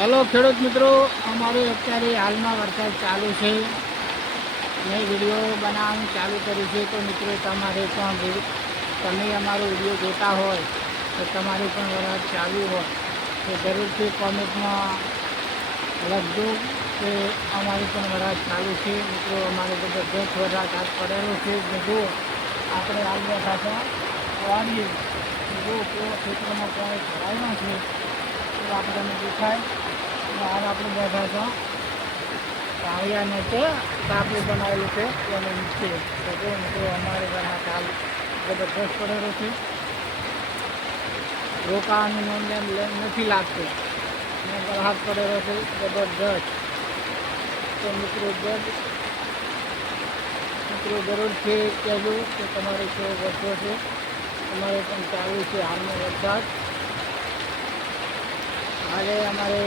Hello ખેડૂત મિત્રો, અમારે અત્યારે હાલમાં વરસાદ ચાલુ છે. મેં વિડીયો બનાવવાનું ચાલુ કર્યું છે. તો મિત્રો તમારે પણ તમે અમારો વિડીયો જોતા હોય તો તમારે પણ વરસાદ ચાલુ હોય તો જરૂરથી કોમેન્ટમાં લખજો કે અમારી પણ વરસાદ ચાલુ છે. મિત્રો અમારે જબરદસ્ત વરસાદ હાથ પડેલો છે. જો આપણે હાલ બેઠા હતા વાડીએ જો કેવો ખેતરમાં પાણી ભરાયેલા છે તો આપણને દેખાય. હાલ આપણે બેઠા હતા પાળિયા નીચે તાપલું બનાવેલું છે એને નીચે. તો જો મિત્રો અમારે વરસાદ હાલ જબરદસ્ત પડેલો છે. રોકાવાની નોંધ એમ નથી લાગતું અને વરસાદ પડેલો છે જબરદસ્ત. તો મિત્રો જરૂરથી કહેજો કે તમારે કેવો વરસો છે. અમારે પણ ચાલુ છે હાલનો વરસાદ. હાલે અમારે